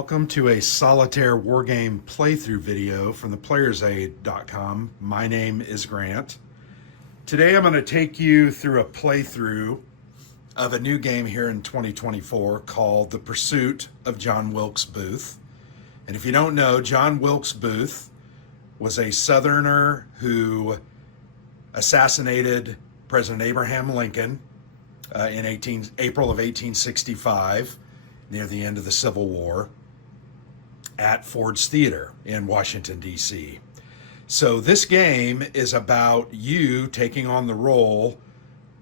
Welcome to a solitaire wargame playthrough video from theplayersaid.com. My name is Grant. Today I'm going to take you through a playthrough of a new game here in 2024 called The Pursuit of John Wilkes Booth. And if you don't know, John Wilkes Booth was a Southerner who assassinated President Abraham Lincoln in April of 1865, near the end of the Civil War, at Ford's Theater in Washington, D.C. So this game is about you taking on the role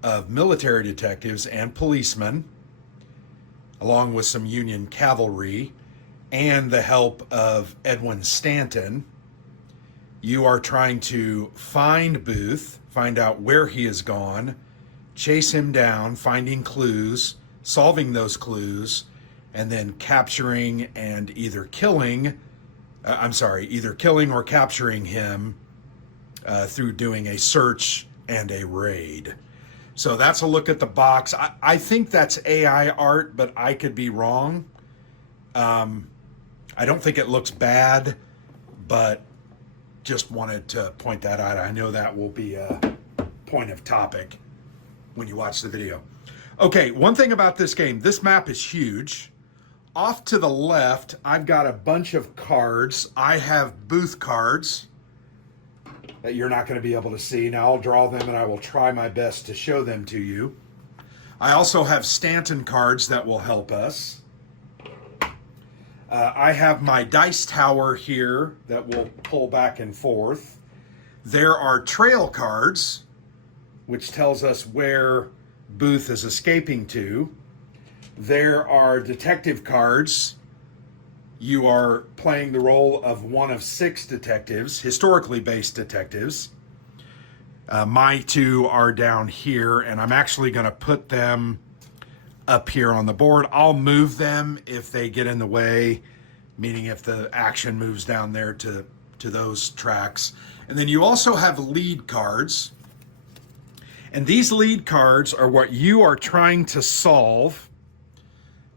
of military detectives and policemen, along with some Union cavalry, and the help of Edwin Stanton. You are trying to find Booth, find out where he has gone, chase him down, finding clues, solving those clues, and then capturing and either killing or capturing him through doing a search and a raid. So that's a look at the box. I think that's AI art, but I could be wrong. I don't think it looks bad, but just wanted to point that out. I know that will be a point of topic when you watch the video. Okay, one thing about this game, this map is huge. Off to the left, I've got a bunch of cards. I have Booth cards that you're not going to be able to see. Now I'll draw them and I will try my best to show them to you. I also have Stanton cards that will help us. I have my dice tower here that will pull back and forth. There are trail cards, which tells us where Booth is escaping to. There are detective cards. You are playing the role of one of 6 detectives, historically based detectives. My 2 are down here, and I'm actually going to put them up here on the board. I'll move them if they get in the way, meaning if the action moves down there to those tracks. And then you also have lead cards. And these lead cards are what you are trying to solve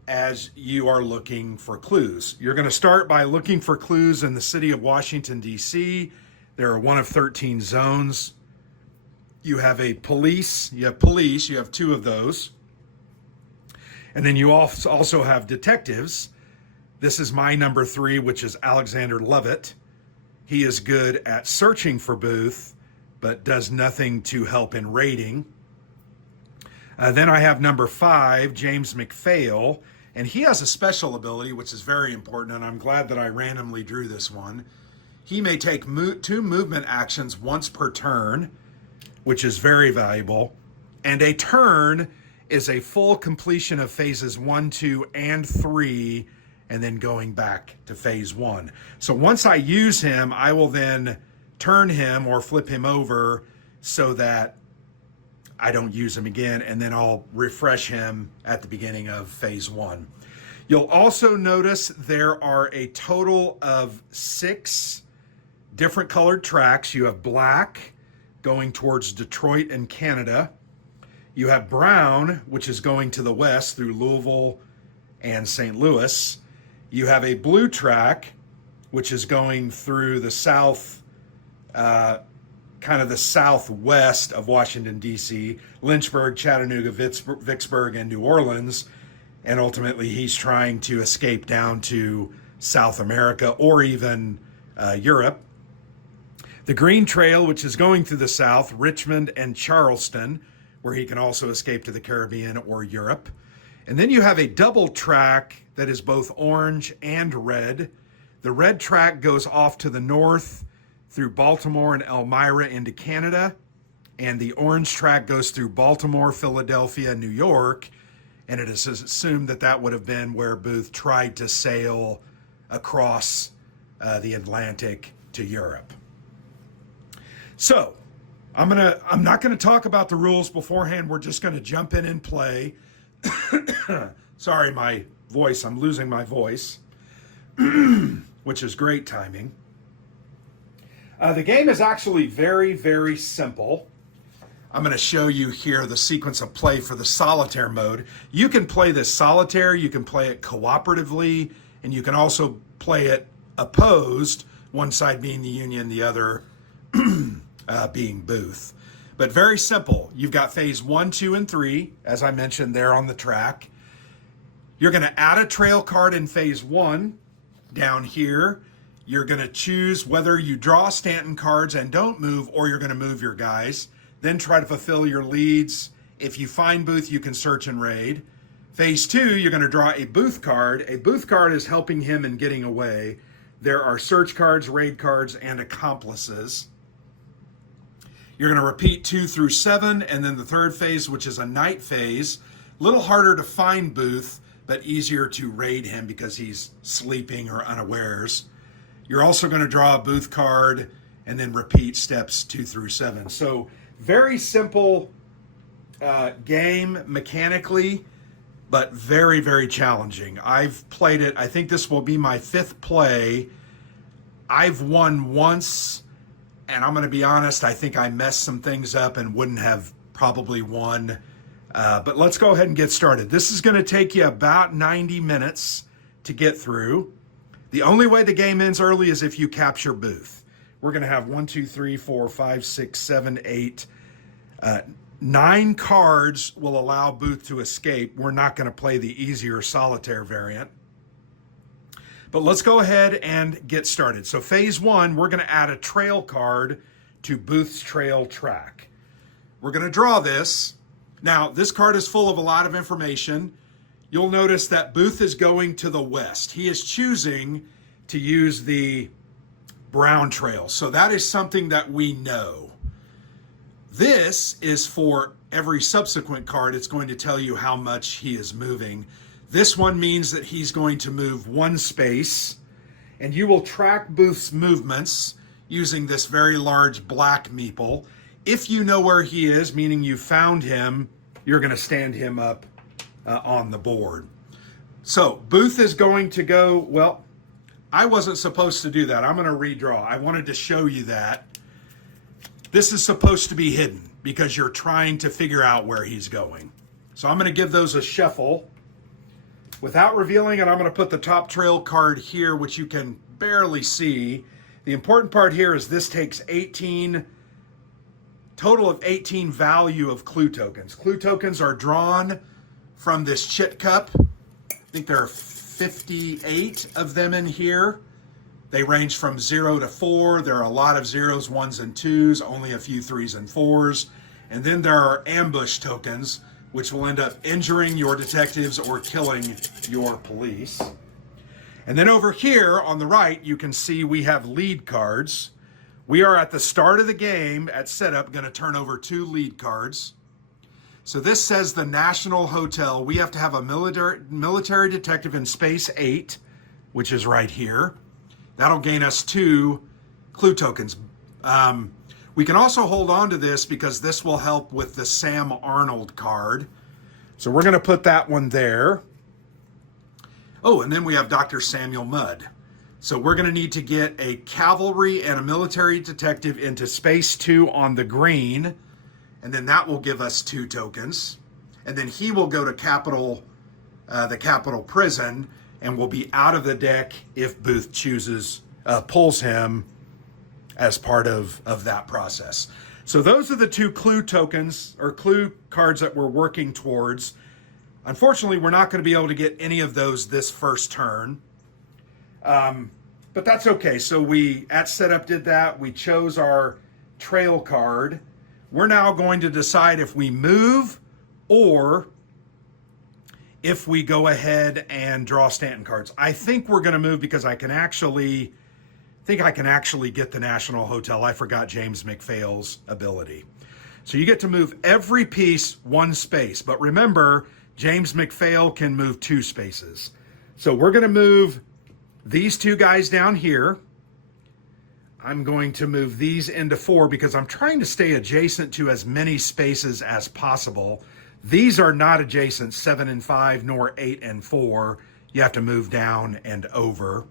as you are looking for clues. You're going to start by looking for clues in the city of Washington, D.C. There are one of 13 zones. You have police, you have 2 of those. And then you also have detectives. This is my number 3, which is Alexander Lovett. He is good at searching for Booth, but does nothing to help in raiding. Then I have number 5, James McPhail, and he has a special ability, which is very important, and I'm glad that I randomly drew this one. He may take 2 movement actions once per turn, which is very valuable, and a turn is a full completion of phases 1, 2, and 3, and then going back to phase 1. So once I use him, I will then turn him or flip him over so that I don't use him again, and then I'll refresh him at the beginning of phase 1. You'll also notice there are a total of 6 different colored tracks. You have black going towards Detroit and Canada. You have brown, which is going to the west through Louisville and St. Louis. You have a blue track, which is going through the south, kind of the southwest of Washington, D.C., Lynchburg, Chattanooga, Vicksburg, and New Orleans. And ultimately, he's trying to escape down to South America or even Europe. The green trail, which is going through the south, Richmond and Charleston, where he can also escape to the Caribbean or Europe. And then you have a double track that is both orange and red. The red track goes off to the north through Baltimore and Elmira into Canada, and the orange track goes through Baltimore, Philadelphia, New York, and it is assumed that that would have been where Booth tried to sail across the Atlantic to Europe. So I'm not gonna talk about the rules beforehand. We're just gonna jump in and play. Sorry, my voice, I'm losing my voice, which is great timing. The game is actually very, very simple. I'm going to show you here the sequence of play for the solitaire mode. You can play this solitaire, you can play it cooperatively, And you can also play it opposed, one side being the Union, the other being Booth. But very simple. You've got phase 1, 2, and 3, as I mentioned there on the track. You're going to add a trail card in phase 1 down here. You're going to choose whether you draw Stanton cards and don't move, or you're going to move your guys. Then try to fulfill your leads. If you find Booth, you can search and raid. Phase 2, you're going to draw a Booth card. A Booth card is helping him in getting away. There are search cards, raid cards, and accomplices. You're going to repeat 2 through 7, and then the third phase, which is a night phase. A little harder to find Booth, but easier to raid him because he's sleeping or unawares. You're also going to draw a Booth card and then repeat steps 2 through 7. So very simple game mechanically, but very, very challenging. I've played it. I think this will be my 5th play. I've won once, and I'm going to be honest, I think I messed some things up and wouldn't have probably won. But let's go ahead and get started. This is going to take you about 90 minutes to get through. The only way the game ends early is if you capture Booth. We're going to have 1, 2, 3, 4, 5, 6, 7, 8, 9 cards will allow Booth to escape. We're not going to play the easier solitaire variant. But let's go ahead and get started. So phase 1, we're going to add a trail card to Booth's trail track. We're going to draw this. Now, this card is full of a lot of information. You'll notice that Booth is going to the west. He is choosing to use the brown trail. So that is something that we know. This is for every subsequent card. It's going to tell you how much he is moving. This one means that he's going to move 1 space, and you will track Booth's movements using this very large black meeple. If you know where he is, meaning you found him, you're going to stand him up on the board. So Booth is going to go, well, I wasn't supposed to do that. I'm going to redraw. I wanted to show you that. This is supposed to be hidden because you're trying to figure out where he's going. So I'm going to give those a shuffle. Without revealing it, I'm going to put the top trail card here, which you can barely see. The important part here is this takes 18, total of 18 value of clue tokens. Clue tokens are drawn from this chit cup. I think there are 58 of them in here. They range from 0 to 4. There are a lot of 0s, 1s, and 2s, only a few 3s and 4s. And then there are ambush tokens, which will end up injuring your detectives or killing your police. And then over here on the right, you can see we have lead cards. We are at the start of the game at setup going to turn over 2 lead cards. So this says the National Hotel. We have to have a military detective in space 8, which is right here. That'll gain us 2 clue tokens. We can also hold on to this because this will help with the Sam Arnold card. So we're going to put that one there. Oh, and then we have Dr. Samuel Mudd. So we're going to need to get a cavalry and a military detective into space 2 on the green. And then that will give us 2 tokens. And then he will go to the Capitol Prison and will be out of the deck if Booth pulls him as part of that process. So those are the 2 clue tokens or clue cards that we're working towards. Unfortunately, we're not going to be able to get any of those this first turn. But that's okay. So we, at setup, did that. We chose our trail card. We're now going to decide if we move or if we go ahead and draw Stanton cards. I think we're going to move because I can actually get the National Hotel. I forgot James McPhail's ability. So you get to move every piece 1 space. But remember, James McPhail can move 2 spaces. So we're going to move these 2 guys down here. I'm going to move these into 4 because I'm trying to stay adjacent to as many spaces as possible. These are not adjacent, 7 and 5, nor 8 and 4. You have to move down and over.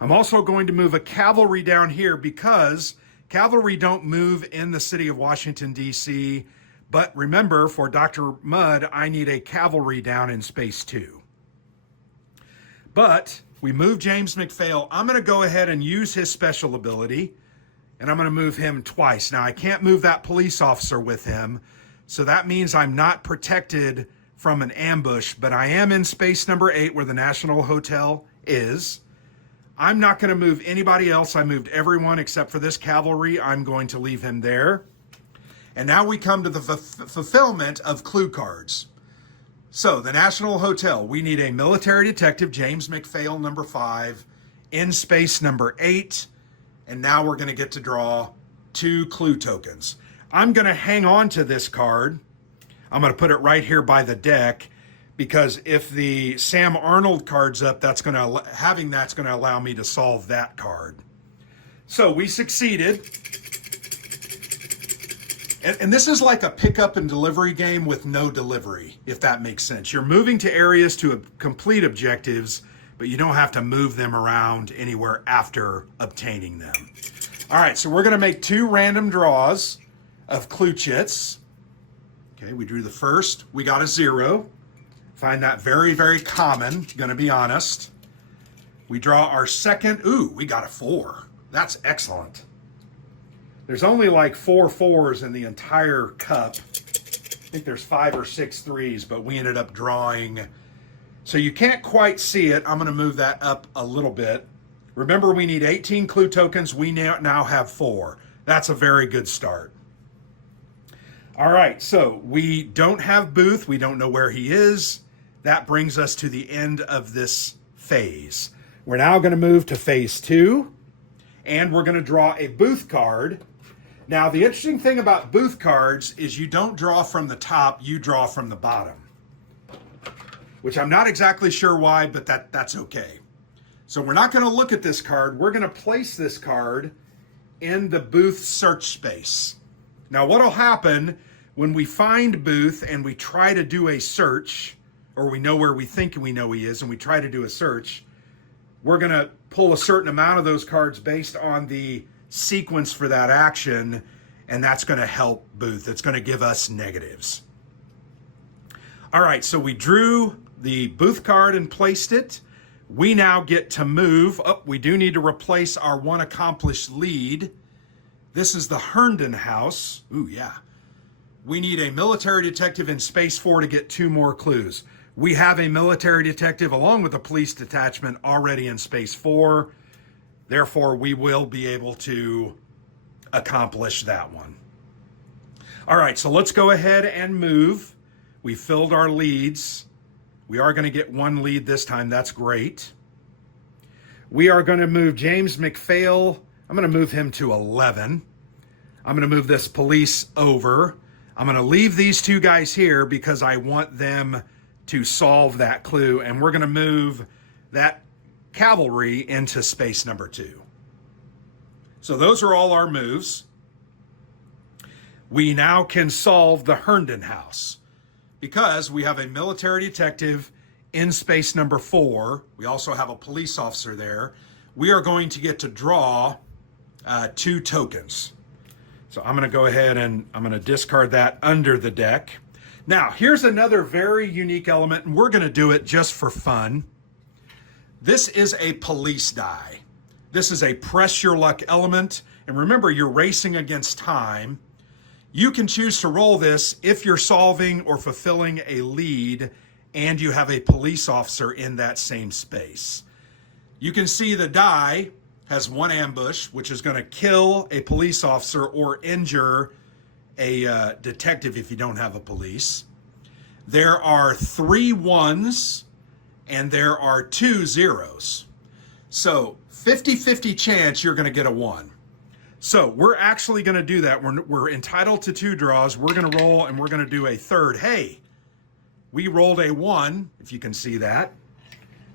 I'm also going to move a cavalry down here because cavalry don't move in the city of Washington, D.C. But remember, for Dr. Mudd, I need a cavalry down in space 2. But we moved James McPhail. I'm going to go ahead and use his special ability, and I'm going to move him twice. Now, I can't move that police officer with him, so that means I'm not protected from an ambush, but I am in space number 8 where the National Hotel is. I'm not going to move anybody else. I moved everyone except for this cavalry. I'm going to leave him there. And now we come to the fulfillment of clue cards. So the National Hotel, we need a military detective, James McPhail, number 5, in space number 8. And now we're going to get to draw 2 clue tokens. I'm going to hang on to this card. I'm going to put it right here by the deck, because if the Sam Arnold card's up, having that's going to allow me to solve that card. So we succeeded. And this is like a pickup and delivery game with no delivery, if that makes sense. You're moving to areas to complete objectives, but you don't have to move them around anywhere after obtaining them. All right, so we're going to make 2 random draws of clue chits. Okay, we drew the first. We got a 0. Find that very, very common, going to be honest. We draw our second. Ooh, we got a 4. That's excellent. There's only like 4 4s in the entire cup. I think there's 5 or 6 3s, but we ended up drawing. So you can't quite see it. I'm going to move that up a little bit. Remember, we need 18 clue tokens. We now have 4. That's a very good start. All right, so we don't have Booth. We don't know where he is. That brings us to the end of this phase. We're now going to move to phase 2, and we're going to draw a Booth card. Now, the interesting thing about Booth cards is you don't draw from the top, you draw from the bottom, which I'm not exactly sure why, but that's okay. So we're not going to look at this card. We're going to place this card in the Booth search space. Now, what'll happen when we find Booth and we try to do a search, or we know where we think we know he is and we try to do a search, we're going to pull a certain amount of those cards based on the sequence for that action, and that's going to help Booth. It's going to give us negatives. All right, so we drew the Booth card and placed it. We now get to move. Oh, we do need to replace our 1 accomplished lead. This is the Herndon house. Ooh, yeah. We need a military detective in space 4 to get 2 more clues. We have a military detective along with a police detachment already in space 4. Therefore, we will be able to accomplish that one. All right, so let's go ahead and move. We filled our leads. We are going to get 1 lead this time. That's great. We are going to move James McPhail. I'm going to move him to 11. I'm going to move this police over. I'm going to leave these 2 guys here because I want them to solve that clue, and we're going to move that cavalry into space number 2. So those are all our moves. We now can solve the Herndon house because we have a military detective in space number 4. We also have a police officer there. We are going to get to draw 2 tokens. So I'm going to go ahead and I'm going to discard that under the deck. Now, here's another very unique element, and we're going to do it just for fun. This is a police die. This is a press your luck element. And remember, you're racing against time. You can choose to roll this if you're solving or fulfilling a lead and you have a police officer in that same space. You can see the die has 1 ambush, which is going to kill a police officer or injure a detective if you don't have a police. There are 3 1s and there are 2 0s. So 50-50 chance you're going to get a 1. So we're actually going to do that. We're entitled to 2 draws. We're going to roll and we're going to do a third. Hey, we rolled a 1, if you can see that.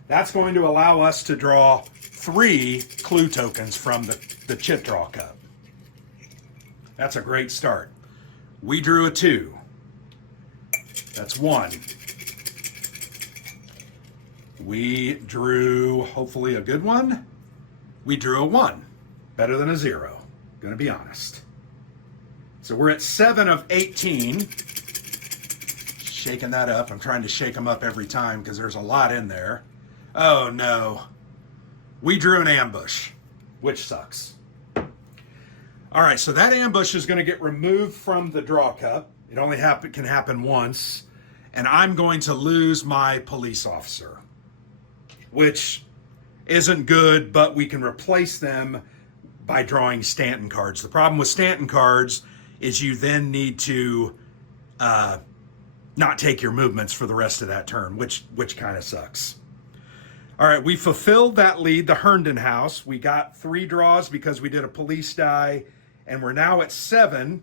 That's going to allow us to draw 3 clue tokens from the chip draw cup. That's a great start. We drew a 2. That's 1. We drew, hopefully, a good one. We drew a 1. Better than a 0. Gonna be honest. So we're at 7 of 18. Shaking that up. I'm trying to shake them up every time because there's a lot in there. Oh no. We drew an ambush, which sucks. All right, so that ambush is going to get removed from the draw cup. It only can happen once. And I'm going to lose my police officer, which isn't good, but we can replace them by drawing Stanton cards. The problem with Stanton cards is you then need to not take your movements for the rest of that turn, which kind of sucks. All right, we fulfilled that lead, the Herndon house. We got 3 draws because we did a police die, and we're now at 7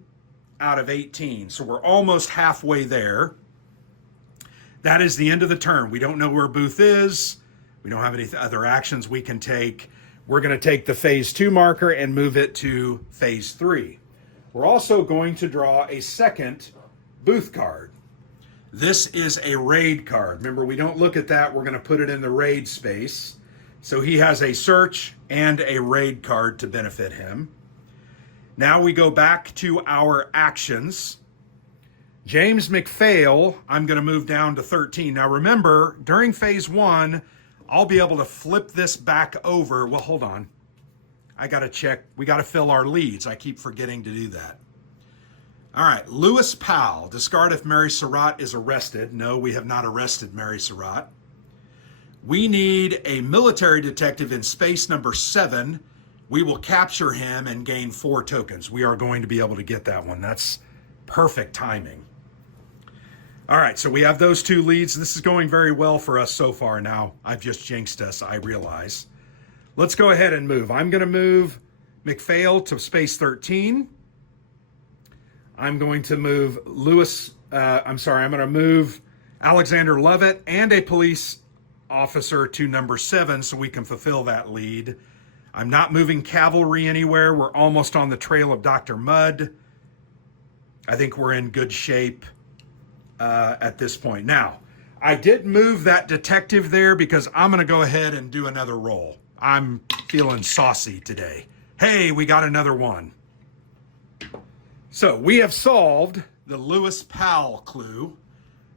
out of 18. So we're almost halfway there. That is the end of the turn. We don't know where Booth is. We don't have any other actions we can take. We're going to take the phase 2 marker and move it to phase 3. We're also going to draw a second Booth card. This is a raid card. Remember, we don't look at that. We're going to put it in the raid space. So he has a search and a raid card to benefit him. Now we go back to our actions. James McPhail, I'm going to move down to 13. Now remember, during phase 1, I'll be able to flip this back over. Well, hold on. I got to check. We got to fill our leads. I keep forgetting to do that. All right, Lewis Powell, discard if Mary Surratt is arrested. No, we have not arrested Mary Surratt. We need a military detective in space number 7. We will capture him and gain 4 tokens. We are going to be able to get that one. That's perfect timing. All right, so we have those 2 leads. This is going very well for us so far now. I've just jinxed us, I realize. Let's go ahead and move. I'm going to move McPhail to space 13. I'm going to move I'm going to move Alexander Lovett and a police officer to number 7 so we can fulfill that lead. I'm not moving cavalry anywhere. We're almost on the trail of Dr. Mudd. I think we're in good shape at this point. Now, I did move that detective there because I'm going to go ahead and do another roll. I'm feeling saucy today. Hey, we got another one. So we have solved the Lewis Powell clue.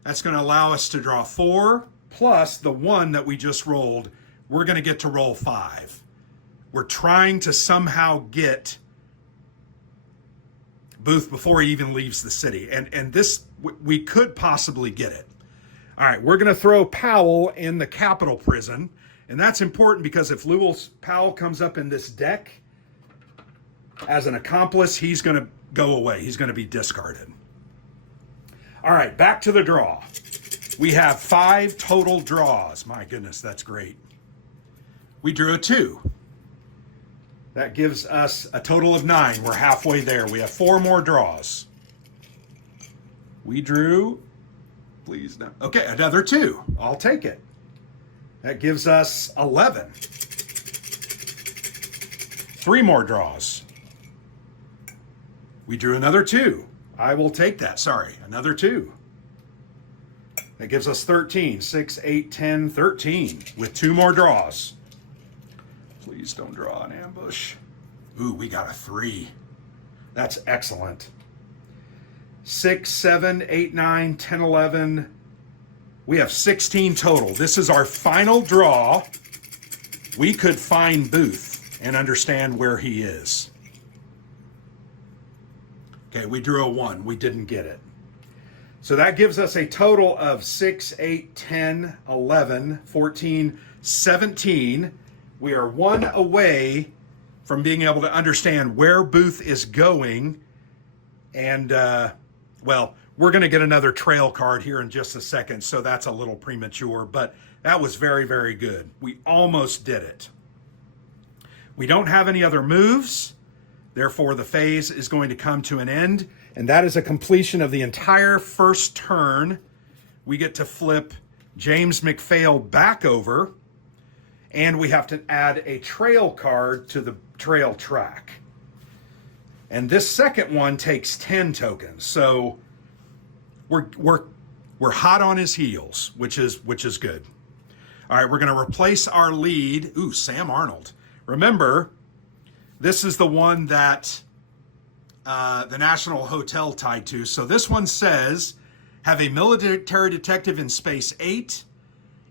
That's going to allow us to draw 4 plus the 1 that we just rolled. We're going to get to roll 5. We're trying to somehow get Booth before he even leaves the city. And this, we could possibly get it. All right, we're going to throw Powell in the Capitol prison. And that's important because if Lewis Powell comes up in this deck as an accomplice, he's going to go away. He's going to be discarded. All right, back to the draw. We have 5 total draws. My goodness, that's great. We drew a 2. That gives us a total of 9. We're halfway there. We have 4 more draws. We drew, please no. Okay, another 2. I'll take it. That gives us 11. 3 more draws. We drew another 2. I will take that. Sorry, another 2. That gives us 13. 6, 8, 10, 13 with 2 more draws. Please don't draw an ambush. Ooh, we got a 3. That's excellent. 6, 7, 8, 9, 10, 11. We have 16 total. This is our final draw. We could find Booth and understand where he is. Okay, we drew a 1. We didn't get it. So that gives us a total of 6, 8, 10, 11, 14, 17. We are 1 away from being able to understand where Booth is going. And, well, we're going to get another trail card here in just a second, so that's a little premature, but that was very, very good. We almost did it. We don't have any other moves. Therefore, the phase is going to come to an end, and that is a completion of the entire first turn. We get to flip James McPhail back over, and we have to add a trail card to the trail track. And this second one takes 10 tokens, so we're hot on his heels, which is good. All right, we're going to replace our lead. Ooh, Sam Arnold. Remember, this is the one that the National Hotel tied to. So this one says, have a military detective in space 8.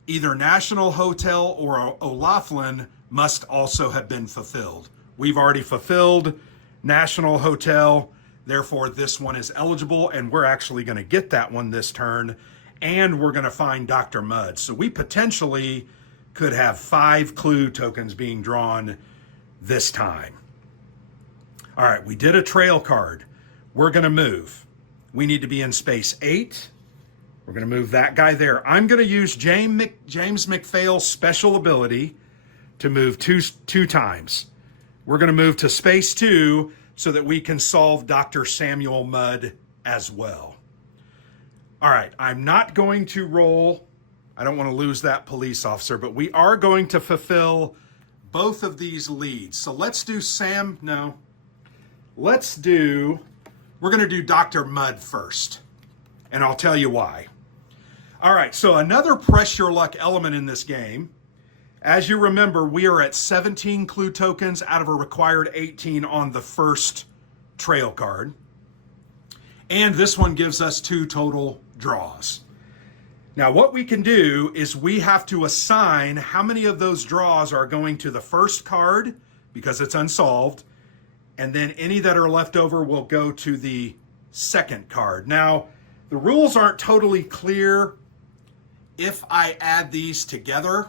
either National Hotel or O'Laughlin must also have been fulfilled. We've already fulfilled National Hotel, therefore this one is eligible, and we're actually going to get that one this turn, and we're going to find Dr. Mudd. So we potentially could have 5 clue tokens being drawn this time. All right, we did a trail card. We're going to move. We need to be in space 8. We're going to move that guy there. I'm going to use James McPhail's special ability to move two times. We're going to move to space 2 so that we can solve Dr. Samuel Mudd as well. All right, I'm not going to roll. I don't want to lose that police officer, but we are going to fulfill both of these leads. So let's do we're going to do Dr. Mudd first, and I'll tell you why. All right, so another press your luck element in this game. As you remember, we are at 17 clue tokens out of a required 18 on the first trail card. And this one gives us 2 total draws. Now, what we can do is we have to assign how many of those draws are going to the first card because it's unsolved, and then any that are left over will go to the second card. Now, the rules aren't totally clear if I add these together,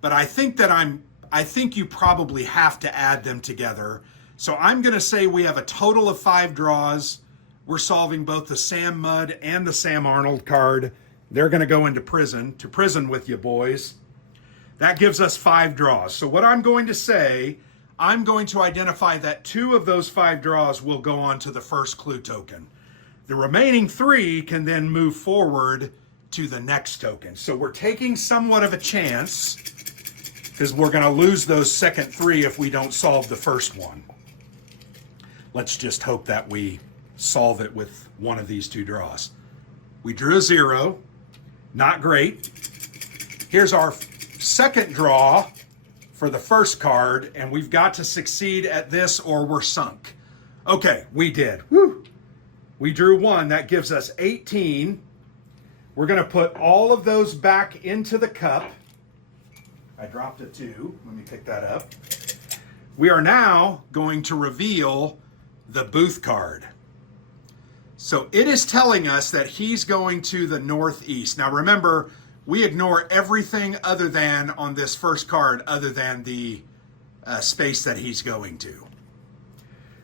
but I think you probably have to add them together. So I'm going to say we have a total of 5 draws. We're solving both the Sam Mudd and the Sam Arnold card. They're going to go into prison with you, boys. That gives us 5 draws. So what I'm going to say, I'm going to identify that 2 of those 5 draws will go on to the first clue token. The remaining 3 can then move forward to the next token. So we're taking somewhat of a chance because we're going to lose those second 3 if we don't solve the first one. Let's just hope that we solve it with one of these 2 draws. We drew a 0. Not great. Here's our second draw for the first card, and we've got to succeed at this or we're sunk. Okay, we did. Woo. We drew 1. That gives us 18. We're going to put all of those back into the cup. I dropped a 2. Let me pick that up. We are now going to reveal the Booth card. So it is telling us that he's going to the northeast. Now remember, we ignore everything other than on this first card, other than the space that he's going to.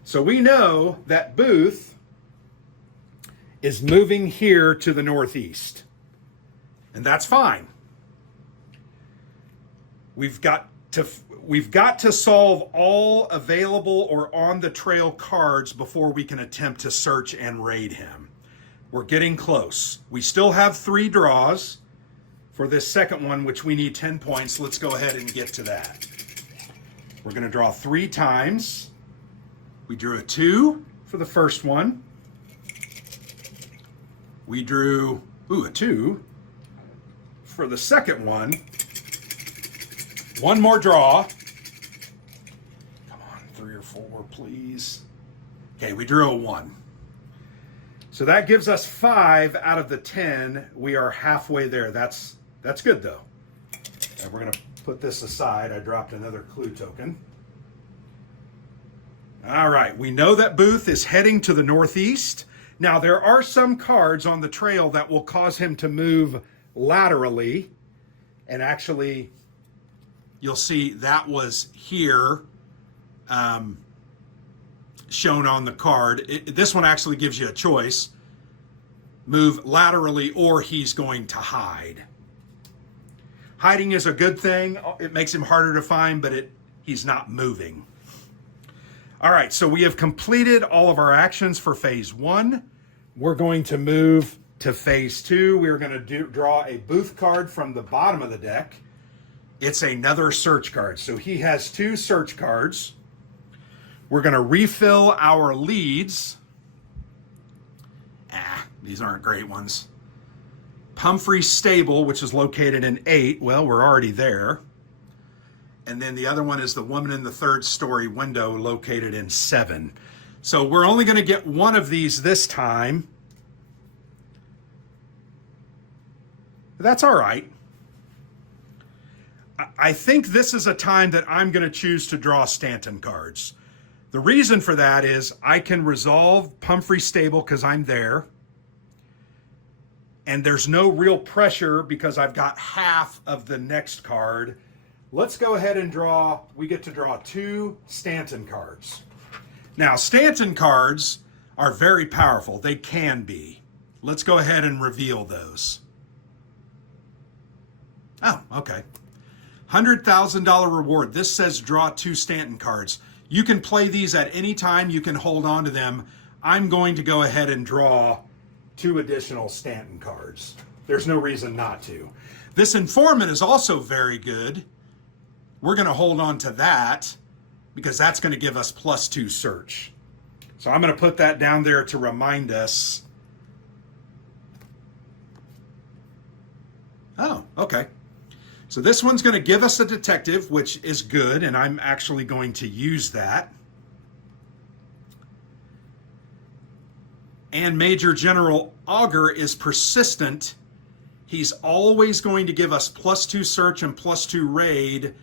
So we know that Booth is moving here to the northeast. And that's fine. We've got to solve all available or on the trail cards before we can attempt to search and raid him. We're getting close. We still have 3 draws for this second one, which we need 10 points. Let's go ahead and get to that. We're going to draw 3 times. We drew a 2 for the first one. We drew, a 2 for the second one. 1 more draw. Come on, 3 or 4, please. Okay, we drew a 1. So that gives us 5 out of the 10. We are halfway there. That's good, though. And we're going to put this aside. I dropped another clue token. All right, we know that Booth is heading to the northeast. Now, there are some cards on the trail that will cause him to move laterally. And actually, you'll see that was here shown on the card. This one actually gives you a choice. Move laterally or he's going to hide. Hiding is a good thing. It makes him harder to find, but he's not moving. All right, so we have completed all of our actions for phase 1. We're going to move to phase 2. We're going to draw a Booth card from the bottom of the deck. It's another search card. So he has 2 search cards. We're going to refill our leads. These aren't great ones. Pumphrey Stable, which is located in 8. Well, we're already there. And then the other one is the Woman in the Third Story Window, located in 7. So we're only going to get 1 of these this time. That's all right. I think this is a time that I'm going to choose to draw Stanton cards. The reason for that is I can resolve Pumphrey Stable because I'm there. And there's no real pressure because I've got half of the next card. Let's go ahead and draw. We get to draw 2 Stanton cards. Now, Stanton cards are very powerful. They can be. Let's go ahead and reveal those. Oh, okay. $100,000 reward. This says draw 2 Stanton cards. You can play these at any time. You can hold on to them. I'm going to go ahead and draw 2 additional Stanton cards. There's no reason not to. This informant is also very good. We're going to hold on to that because that's going to give us +2 search. So I'm going to put that down there to remind us. Oh, okay. So this one's going to give us a detective, which is good, and I'm actually going to use that. And Major General Auger is persistent. He's always going to give us +2 search and +2 raid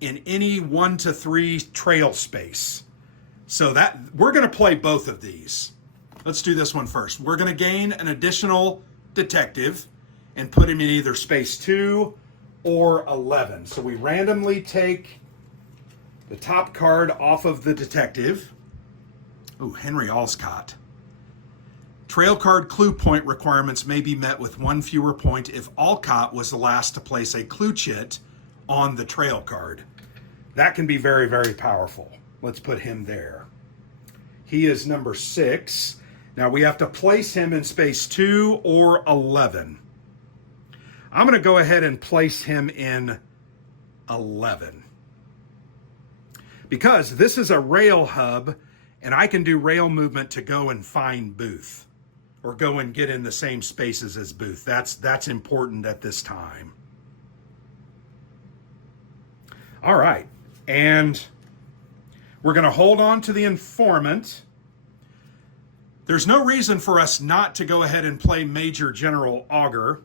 in any 1 to 3 trail space. So that we're going to play both of these. Let's do this one first. We're going to gain an additional detective and put him in either space 2 or 11. So we randomly take the top card off of the detective. Oh, Henry Alscott. Trail card clue point requirements may be met with 1 fewer point if Alcott was the last to place a clue chit on the trail card. That can be very, very powerful. Let's put him there. He is number 6. Now we have to place him in space 2 or 11. I'm going to go ahead and place him in 11. Because this is a rail hub, and I can do rail movement to go and find Booth, or go and get in the same spaces as Booth. That's important at this time. All right, and we're going to hold on to the informant. There's no reason for us not to go ahead and play Major General Auger.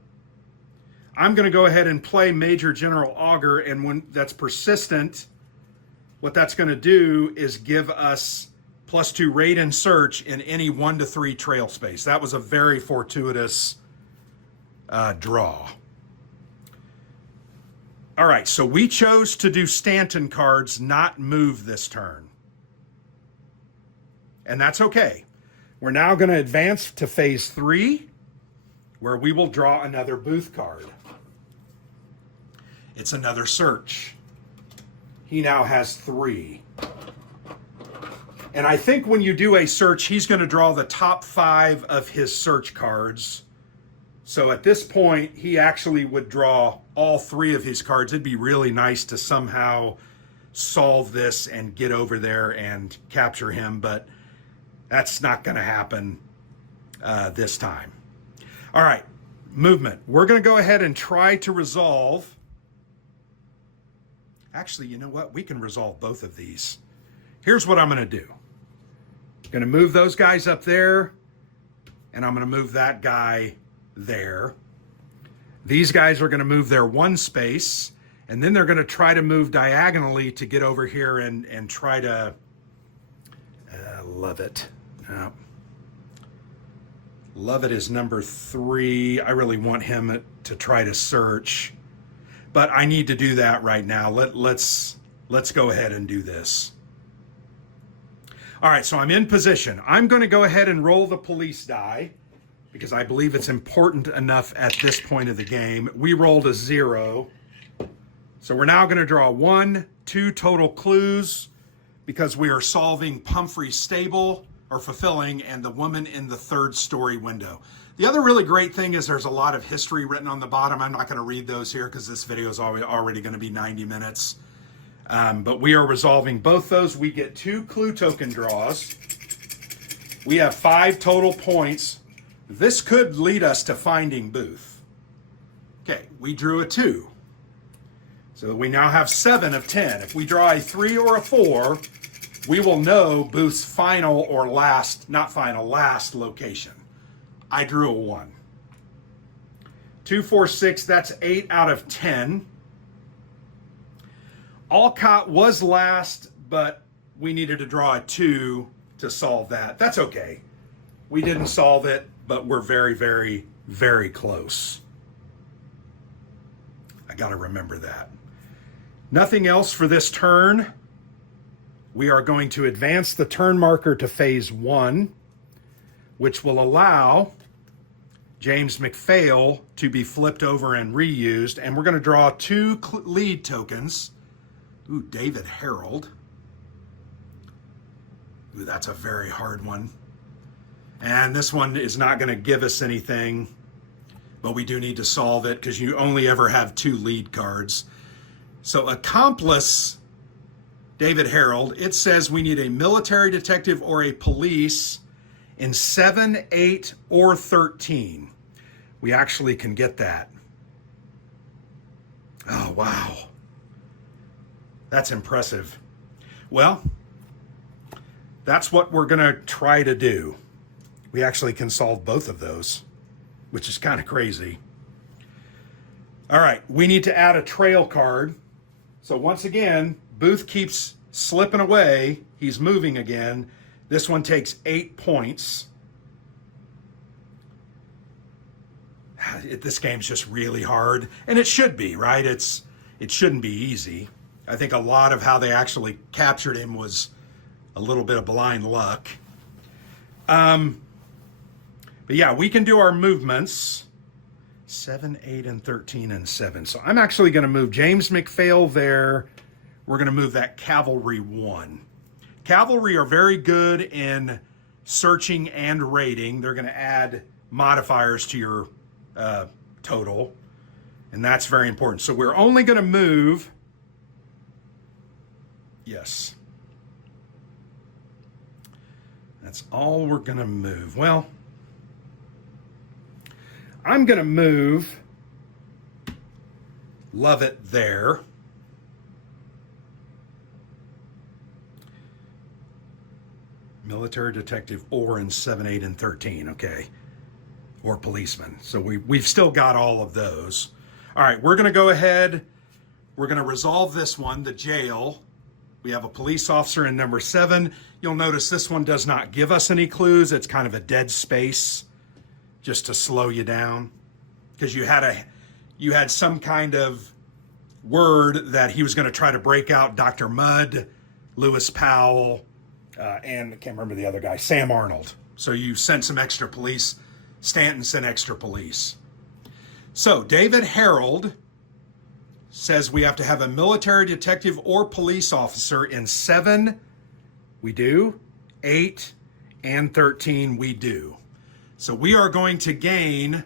I'm going to go ahead and play Major General Auger, and when that's persistent, what that's going to do is give us +2 raid and search in any 1 to 3 trail space. That was a very fortuitous draw. All right, so we chose to do Stanton cards, not move this turn. And that's okay. We're now going to advance to phase 3, where we will draw another Booth card. It's another search. He now has 3. And I think when you do a search, he's going to draw the top 5 of his search cards. So at this point, he actually would draw all 3 of his cards. It'd be really nice to somehow solve this and get over there and capture him, but that's not going to happen this time. All right, movement. We're going to go ahead and try to resolve. Actually, you know what? We can resolve both of these. Here's what I'm going to do. I'm going to move those guys up there, and I'm going to move that guy there. These guys are going to move their 1 space, and then they're going to try to move diagonally to get over here and try to Lovett. Lovett is number 3. I really want him to try to search, but I need to do that right now. Let's go ahead and do this. All right, so I'm in position. I'm going to go ahead and roll the police die because I believe it's important enough at this point of the game. We rolled a 0. So we're now going to draw 1, 2 total clues because we are solving Pumphrey Stable, or fulfilling, and the woman in the 3rd story window. The other really great thing is there's a lot of history written on the bottom. I'm not going to read those here because this video is already going to be 90 minutes. But we are resolving both those. We get 2 clue token draws. We have 5 total points. This could lead us to finding Booth. Okay, we drew a 2. So we now have 7 of 10. If we draw a 3 or a 4, we will know Booth's final or last, not final, last location. I drew a 1. 2, 4, 6, that's 8 out of 10. Alcott was last, but we needed to draw a 2 to solve that. That's okay. We didn't solve it, but we're very, very, very close. I got to remember that. Nothing else for this turn. We are going to advance the turn marker to phase 1, which will allow James McPhail to be flipped over and reused. And we're going to draw 2 lead tokens. Ooh, David Harold. Ooh, that's a very hard one. And this one is not going to give us anything, but we do need to solve it because you only ever have 2 lead cards. So accomplice David Harold, it says we need a military detective or a police in 7, 8, or 13. We actually can get that. Oh, wow. That's impressive. Well, that's what we're going to try to do. We actually can solve both of those, which is kind of crazy. All right, we need to add a trail card. So once again, Booth keeps slipping away. He's moving again. This one takes 8 points. This game's just really hard, and it should be, right? It shouldn't be easy. I think a lot of how they actually captured him was a little bit of blind luck. But yeah, we can do our movements. 7, 8, and 13, and 7. So I'm actually going to move James McPhail there. We're going to move that cavalry 1. Cavalry are very good in searching and rating. They're going to add modifiers to your total, and that's very important. So we're only going to move, yes, that's all we're going to move. Well, I'm going to move Lovett there. Military detective or in 7, 8, and 13, okay. Or policeman. So we've still got all of those. All right, we're going to go ahead. We're going to resolve this one, the jail. We have a police officer in number 7. You'll notice this one does not give us any clues. It's kind of a dead space just to slow you down, because you had some kind of word that he was going to try to break out Dr. Mudd, Lewis Powell, and I can't remember the other guy, Sam Arnold. So you sent some extra police. Stanton sent extra police. So David Harold says we have to have a military detective or police officer in 7. We do. 8 and 13. We do. So we are going to gain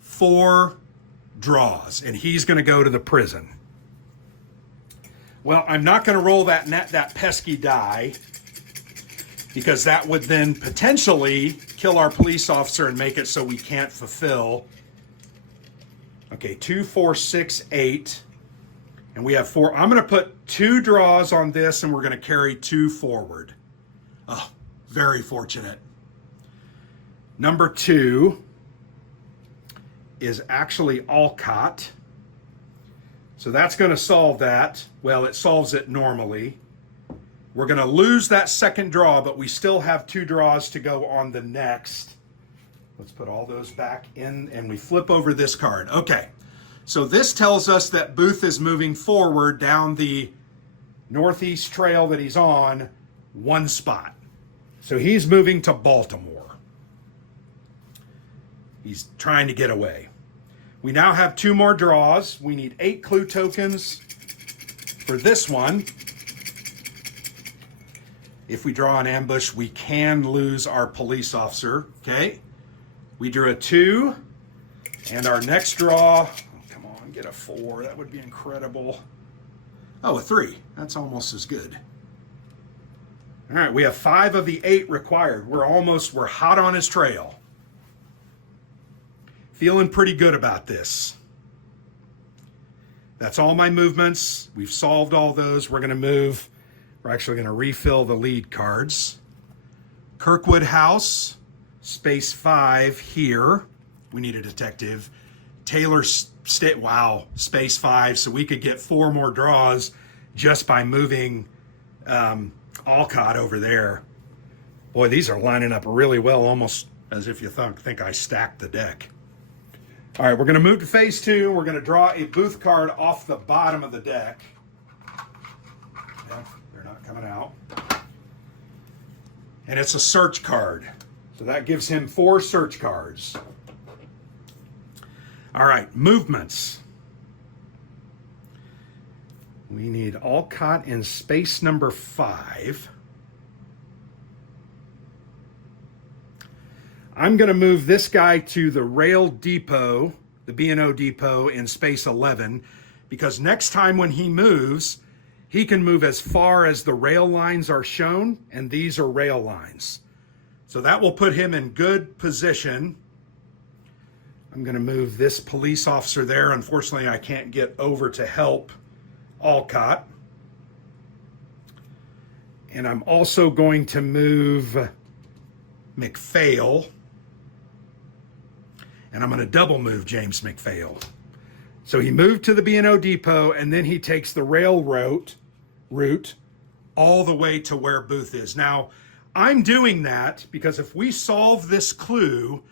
4 draws, and he's going to go to the prison. Well, I'm not going to roll that pesky die, because that would then potentially kill our police officer and make it so we can't fulfill. Okay, 2, 4, 6, 8. And we have 4. I'm going to put 2 draws on this, and we're going to carry 2 forward. Oh, very fortunate. Number 2 is actually Alcott. So that's going to solve that. Well, it solves it normally. We're going to lose that second draw, but we still have 2 draws to go on the next. Let's put all those back in, and we flip over this card. Okay, so this tells us that Booth is moving forward down the northeast trail that he's on 1 spot. So he's moving to Baltimore. He's trying to get away. We now have 2 more draws. We need 8 clue tokens for this one. If we draw an ambush, we can lose our police officer, okay? We drew a 2, and our next draw, oh, come on, get a 4, that would be incredible. Oh, a 3, that's almost as good. All right, we have 5 of the 8 required. We're hot on his trail. Feeling pretty good about this. That's all my movements. We've solved all those. We're gonna move. We're actually gonna refill the lead cards. Kirkwood House, space 5 here. We need a detective. Taylor State, wow, space 5, so we could get 4 more draws just by moving Alcott over there. Boy, these are lining up really well, almost as if you think I stacked the deck. All right, we're going to move to phase 2. We're going to draw a Booth card off the bottom of the deck. Yeah, they're not coming out. And it's a search card. So that gives him 4 search cards. All right, movements. We need Alcott in space number 5. I'm going to move this guy to the rail depot, the B&O depot in space 11, because next time when he moves, he can move as far as the rail lines are shown, and these are rail lines. So that will put him in good position. I'm going to move this police officer there. Unfortunately, I can't get over to help Alcott. And I'm also going to move McPhail. And I'm going to double move James McPhail. So he moved to the B&O depot, and then he takes the railroad route all the way to where Booth is. Now, I'm doing that because if we solve this clue,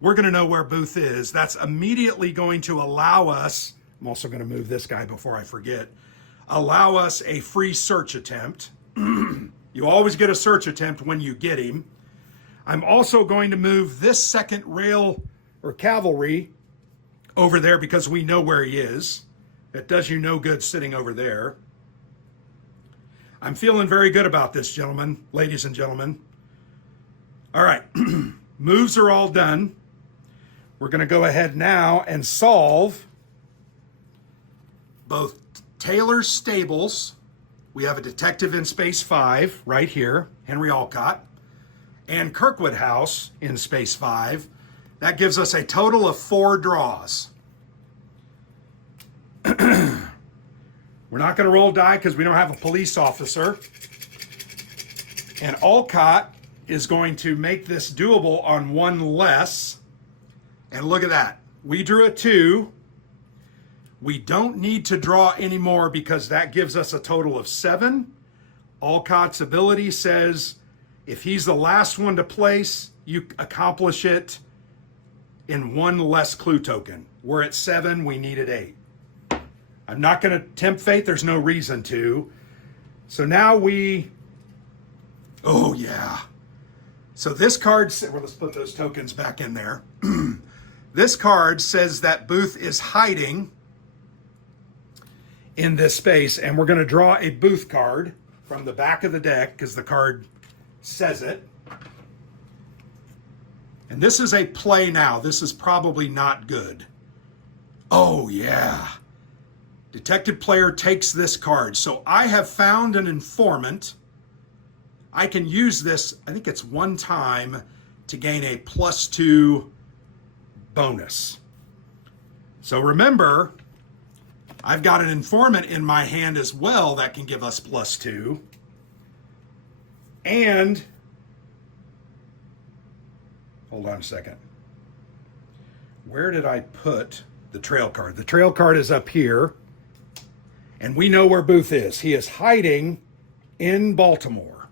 we're going to know where Booth is. That's immediately going to allow us, I'm also going to move this guy before I forget, allow us a free search attempt. You always get a search attempt when you get him. I'm also going to move this second rail or cavalry over there because we know where he is. It does you no good sitting over there. I'm feeling very good about this, gentlemen, ladies and gentlemen. All right, moves are all done. We're going to go ahead now and solve both Taylor's Stables. We have a detective in space 5 right here, Henry Alcott, and Kirkwood House in space 5. That gives us a total of 4 draws. We're not going to roll die because we don't have a police officer. And Alcott is going to make this doable on 1 less. And look at that. We drew a 2. We don't need to draw anymore because that gives us a total of 7. Alcott's ability says if he's the last one to place, you accomplish it in 1 less clue token. We're at 7, we needed 8. I'm not going to tempt fate, there's no reason to. So now oh yeah. So this card, well, let's put those tokens back in there. This card says that Booth is hiding in this space, and we're going to draw a Booth card from the back of the deck because the card says it. And this is a play now. This is probably not good. Oh, yeah. Detective player takes this card. So I have found an informant. I can use this, I think it's 1 time, to gain a +2 bonus. So remember, I've got an informant in my hand as well that can give us +2. And hold on a second. Where did I put the trail card? The trail card is up here. And we know where Booth is. He is hiding in Baltimore.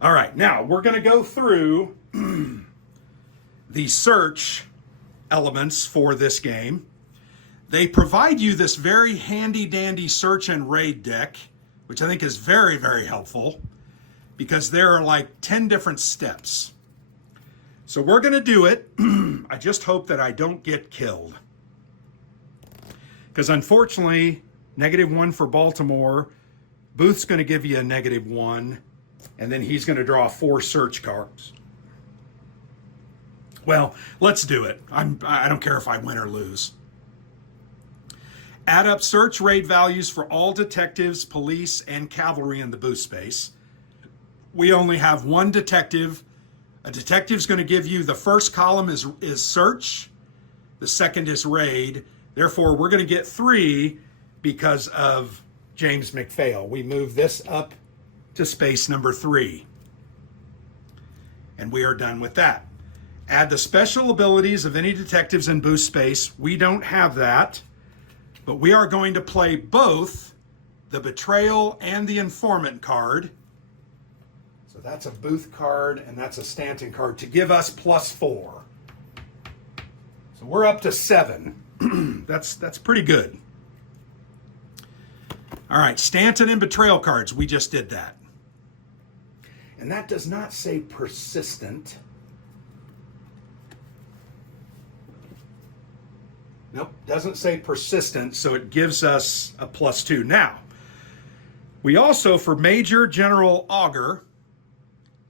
All right, now we're going to go through the search elements for this game. They provide you this very handy-dandy search and raid deck, which I think is very, very helpful, because there are like 10 different steps. So we're going to do it. I just hope that I don't get killed. Because unfortunately, -1 for Baltimore, Booth's going to give you a -1, and then he's going to draw 4 search cards. Well, let's do it. I don't care if I win or lose. Add up search raid values for all detectives, police, and cavalry in the Booth space. We only have 1 detective. A detective's going to give you the first column is search, the second is raid. Therefore, we're going to get 3 because of James McPhail. We move this up to space number 3. And we are done with that. Add the special abilities of any detectives in Booth space. We don't have that. But we are going to play both the betrayal and the informant card. So that's a Booth card and that's a Stanton card to give us +4. So we're up to 7. That's pretty good. All right, Stanton and betrayal cards. We just did that. And that does not say persistent. Nope, doesn't say persistent, so it gives us a +2. Now, we also, for Major General Augur,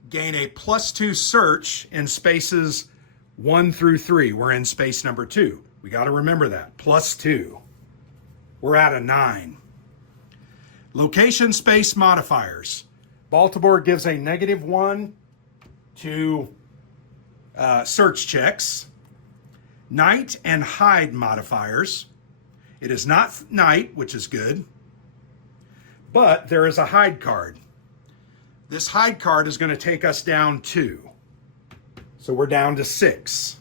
gain a +2 search in spaces 1 through 3. We're in space number 2. We got to remember that. +2. We're at a 9. Location space modifiers. Baltimore gives a -1 to search checks. Night and hide modifiers. It is not night, which is good, but there is a hide card. This hide card is going to take us down 2. So we're down to 6.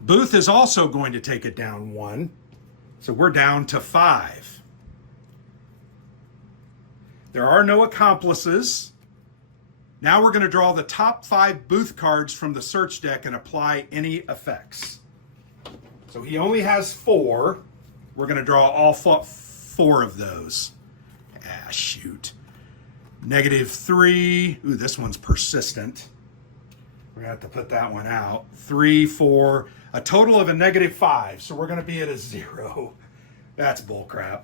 Booth is also going to take it down 1. So we're down to 5. There are no accomplices. Now we're going to draw the top 5 Booth cards from the search deck and apply any effects. So he only has 4. We're going to draw all 4 of those. Ah, shoot. -3. Ooh, this one's persistent. We're going to have to put that one out. 3, 4. A total of a -5. So we're going to be at a 0. That's bullcrap.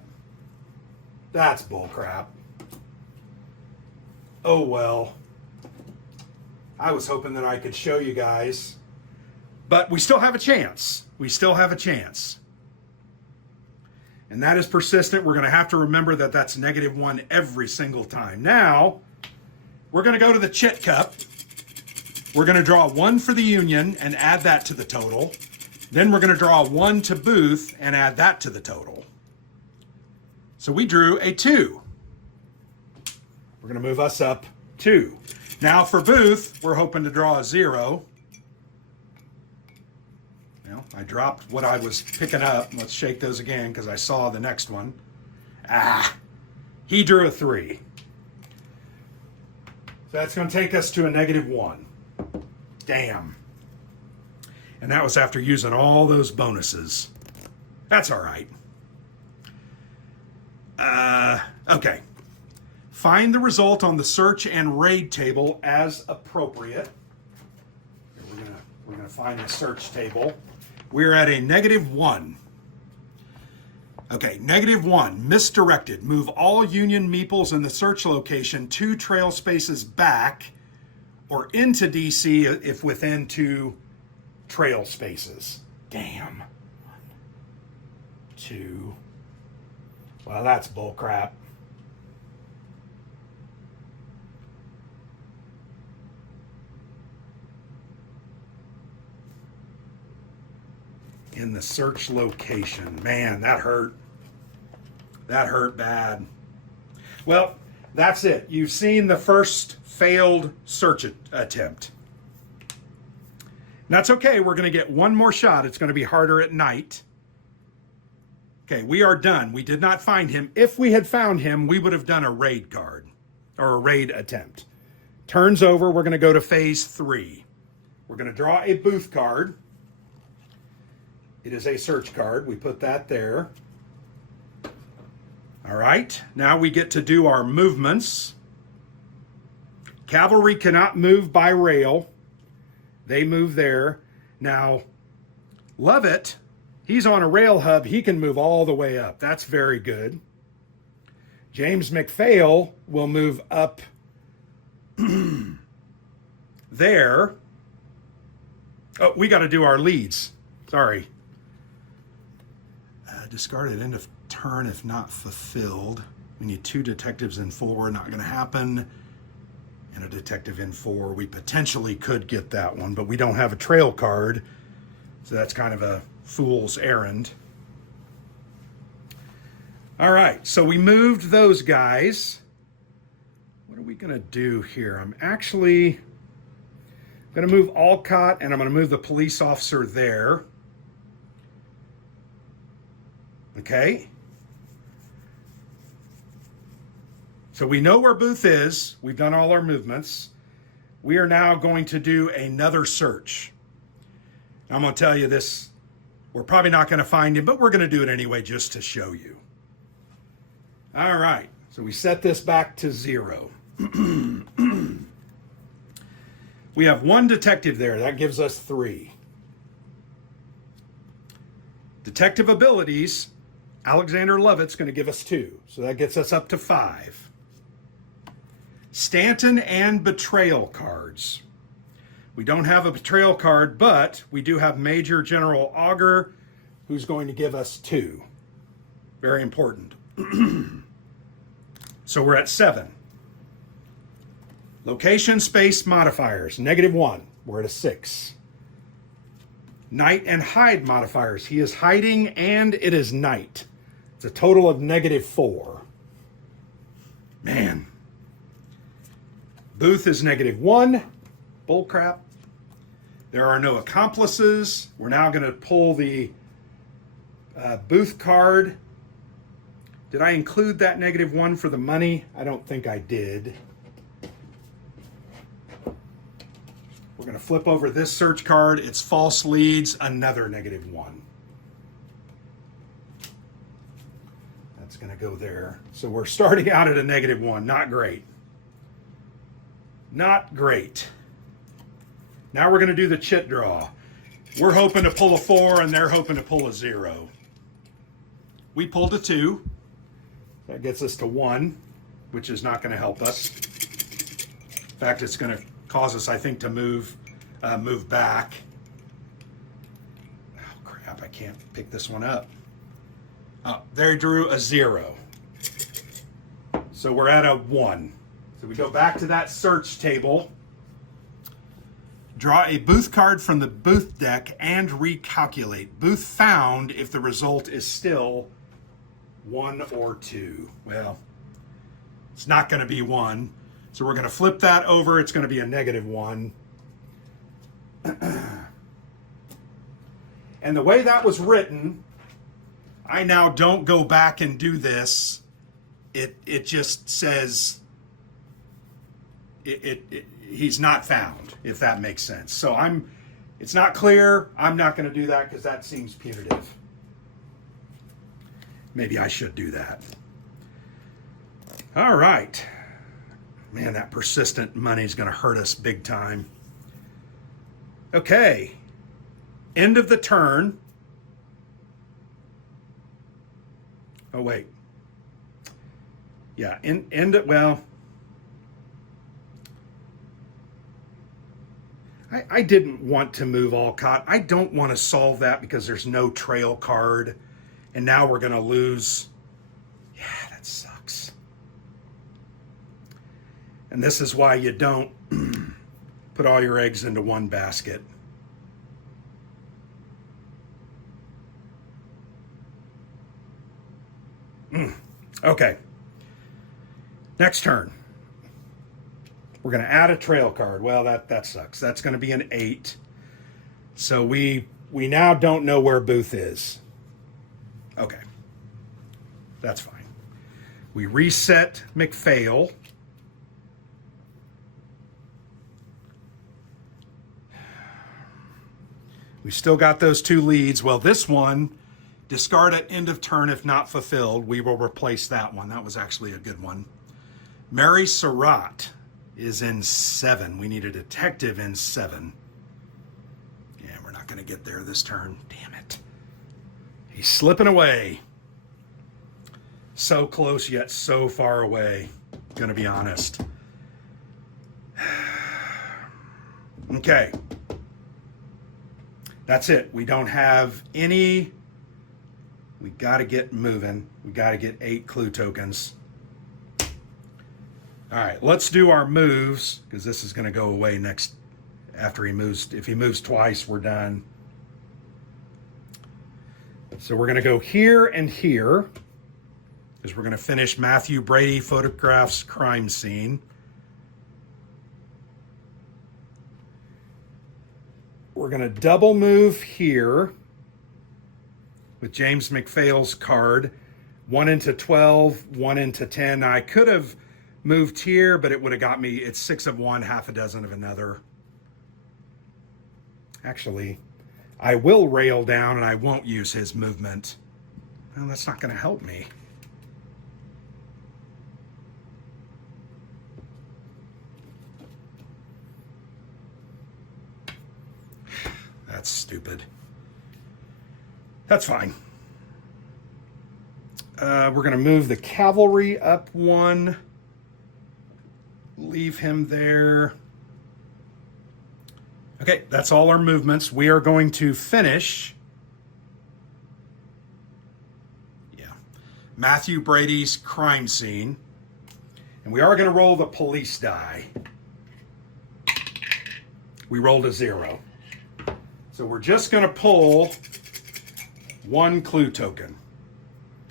That's bullcrap. Oh well. I was hoping that I could show you guys. But we still have a chance. We still have a chance. And that is persistent. We're going to have to remember that that's -1 every single time. Now, we're going to go to the Chit Cup. We're going to draw 1 for the Union and add that to the total. Then we're going to draw 1 to Booth and add that to the total. So we drew a 2. We're going to move us up 2. Now for Booth, we're hoping to draw a 0. Well, I dropped what I was picking up. Let's shake those again because I saw the next one. Ah, he drew a 3. So that's going to take us to a -1. Damn. And that was after using all those bonuses. That's all right. Okay. Find the result on the search and raid table as appropriate. We're gonna find the search table. We're at a -1. Okay, -1, misdirected. Move all Union meeples in the search location 2 trail spaces back or into DC if within 2 trail spaces. Damn. 1, 2. Well, that's bullcrap. In the search location. Man, that hurt. That hurt bad. Well, that's it. You've seen the first failed search attempt. And that's okay. We're going to get one more shot. It's going to be harder at night. Okay, we are done. We did not find him. If we had found him, we would have done a raid card or a raid attempt. Turns over. We're going to go to phase 3. We're going to draw a Booth card. It is a search card. We put that there. All right. Now we get to do our movements. Cavalry cannot move by rail. They move there. Now, Lovett, he's on a rail hub. He can move all the way up. That's very good. James McPhail will move up there. Oh, we got to do our leads. Sorry. Discarded end of turn if not fulfilled. We need 2 detectives in 4. Not going to happen. And a detective in 4. We potentially could get that one, but we don't have a trail card. So that's kind of a fool's errand. All right, so we moved those guys. What are we going to do here? I'm actually going to move Alcott, and I'm going to move the police officer there. Okay. So we know where Booth is. We've done all our movements. We are now going to do another search. I'm going to tell you this. We're probably not going to find him, but we're going to do it anyway just to show you. All right. So we set this back to 0. We have 1 detective there. That gives us 3. Detective abilities, Alexander Lovett's going to give us 2. So that gets us up to 5. Stanton and betrayal cards. We don't have a betrayal card, but we do have Major General Auger, who's going to give us 2. Very important. So we're at 7. Location space modifiers, -1. We're at a 6. Night and hide modifiers. He is hiding and it is night. It's a total of -4. Man. Booth is -1. Bullcrap. There are no accomplices. We're now going to pull the Booth card. Did I include that -1 for the money? I don't think I did. We're going to flip over this search card. It's false leads, another -1. That's going to go there. So we're starting out at a -1. Not great. Not great. Now we're going to do the chit draw. We're hoping to pull a 4 and they're hoping to pull a 0. We pulled a 2. That gets us to 1, which is not going to help us. In fact, it's going to cause us, I think, to move back. Oh, crap, I can't pick this one up. Oh, there drew a 0. So we're at a 1. So we go back to that search table. Draw a Booth card from the Booth deck and recalculate. Booth found if the result is still 1 or 2. Well, it's not going to be 1. So we're going to flip that over. It's going to be a -1. And the way that was written, I now don't go back and do this. It just says he's not found, if that makes sense. So it's not clear. I'm not going to do that because that seems punitive. Maybe I should do that. All right. Man, that persistent money is going to hurt us big time. Okay. End of the turn. Oh, wait. Yeah, end it. Well, I didn't want to move Alcott. I don't want to solve that because there's no trail card. And now we're going to lose. Yeah, that sucks. And this is why you don't put all your eggs into one basket. Okay. Next turn. We're going to add a trail card. Well, that sucks. That's going to be an 8. So we now don't know where Booth is. Okay. That's fine. We reset McPhail. We still got those 2 leads. Well, this one, discard at end of turn if not fulfilled. We will replace that one. That was actually a good one. Mary Surratt is in 7. We need a detective in 7. Yeah, we're not going to get there this turn. Damn it. He's slipping away. So close yet so far away. Gonna be honest. Okay. That's it. We don't have any. We got to get moving. We got to get 8 clue tokens. All right, let's do our moves because this is going to go away next after he moves. If he moves twice, we're done. So we're going to go here and here because we're going to finish Matthew Brady photographs crime scene. We're going to double move here. with James McPhail's card. 1 into 12, 1 into 10. Now, I could have moved here, but it would have got me, it's 6 of one, half a dozen of another. Actually, I will rail down and I won't use his movement. Well, that's not going to help me. That's stupid. That's fine. We're going to move the cavalry up 1. Leave him there. Okay, that's all our movements. We are going to finish. Yeah. Matthew Brady's crime scene. And we are going to roll the police die. We rolled a 0. So we're just going to pull 1 clue token.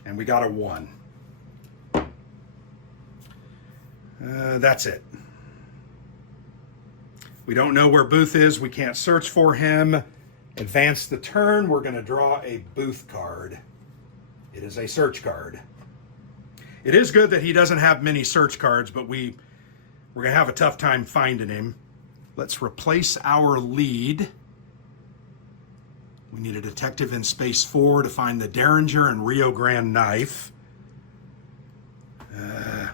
And we got a 1. That's it. We don't know where Booth is. We can't search for him. Advance the turn. We're going to draw a Booth card. It is a search card. It is good that he doesn't have many search cards, but we're going to have a tough time finding him. Let's replace our lead. We need a detective in space 4 to find the Derringer and Rio Grande knife.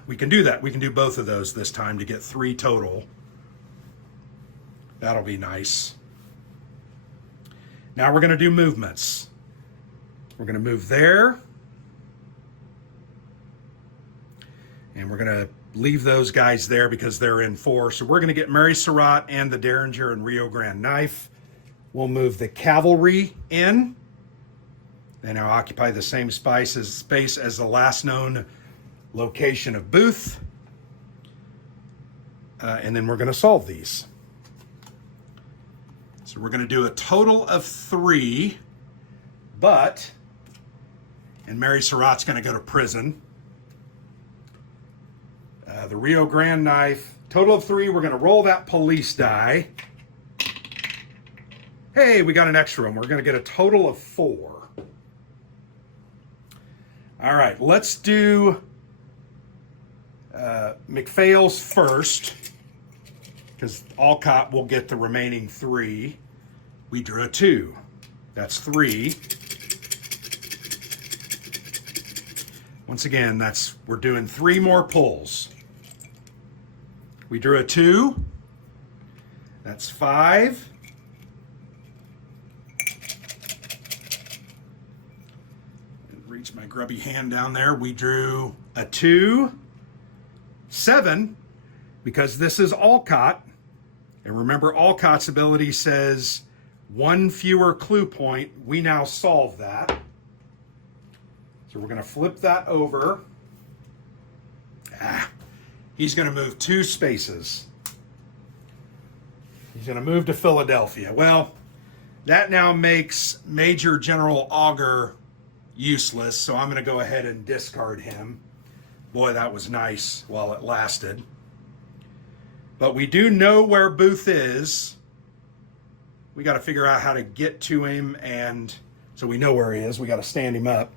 We can do that. We can do both of those this time to get 3 total. That'll be nice. Now we're going to do movements. We're going to move there. And we're going to leave those guys there because they're in 4. So we're going to get Mary Surratt and the Derringer and Rio Grande knife. We'll move the cavalry in. They now occupy the same space as the last known location of Booth. And then we're going to solve these. So we're going to do a total of 3, and Mary Surratt's going to go to prison. The Rio Grande knife, total of 3. We're going to roll that police die. Hey, we got an extra one. We're going to get a total of 4. All right, let's do McPhail's first, because Alcott will get the remaining 3. We drew a 2. That's 3. Once again, we're doing 3 more pulls. We drew a 2. That's 5. Reach my grubby hand down there. We drew a 2. 7, because this is Alcott. And remember, Alcott's ability says 1 fewer clue point. We now solve that. So we're going to flip that over. He's going to move 2 spaces. He's going to move to Philadelphia. Well, that now makes Major General Auger useless, so I'm going to go ahead and discard him. Boy, that was nice while it lasted. But we do know where Booth is. We got to figure out how to get to him, and so we know where he is. We got to stand him up.